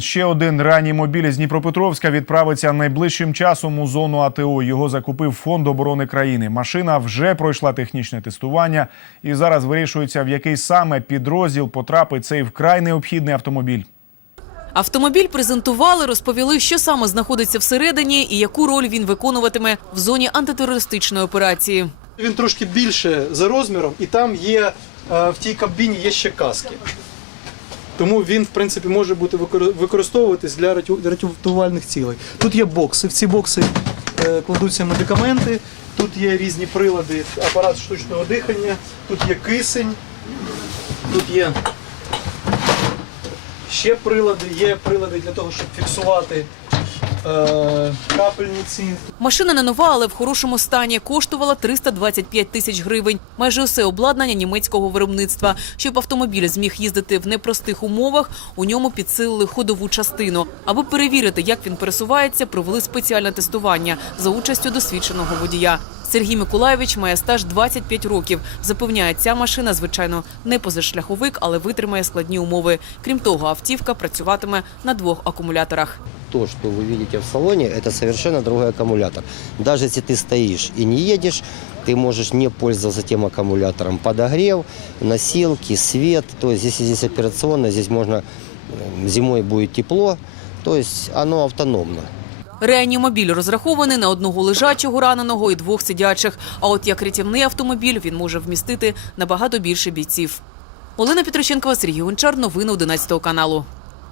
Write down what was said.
Ще один ранній мобіль з Дніпропетровська відправиться найближчим часом у зону АТО. Його закупив фонд оборони країни. Машина вже пройшла технічне тестування і зараз вирішується, в який саме підрозділ потрапить цей вкрай необхідний автомобіль. Автомобіль презентували, розповіли, що саме знаходиться всередині і яку роль він виконуватиме в зоні антитерористичної операції. Він трошки більше за розміром, і там є е, в тій кабіні є ще каски. Тому він, в принципі, може бути викор- використовуватись для ряту- рятувальних цілей. Тут є бокси. В ці бокси е, кладуться медикаменти, тут є різні прилади, апарат штучного дихання, тут є кисень, тут є ще прилади, є прилади для того, щоб фіксувати капельниці. Машина не нова, але в хорошому стані. Коштувала 325 тисяч гривень. Майже усе обладнання німецького виробництва. Щоб автомобіль зміг їздити в непростих умовах, у ньому підсилили ходову частину. Аби перевірити, як він пересувається, провели спеціальне тестування за участю досвідченого водія. Сергій Миколаєвич має стаж 25 років. Запевняє, ця машина, звичайно, не позашляховик, але витримає складні умови. Крім того, автівка працюватиме на двох акумуляторах. То, что вы видите в салоне, это совершенно другой аккумулятор. Даже если ты стоишь и не едешь, ты можешь не пользоваться тем аккумулятором. Подогрев, носилки, свет. То есть если здесь операционно, здесь можно э, зимой будет тепло. То есть оно автономно. Реанімобіль розрахований на одного лежачого раненого і двох сидячих. А от як рятівний автомобіль він може вмістити набагато більше бійців. Олена Петроченкова, Сергій Гончар. Новини 11 каналу.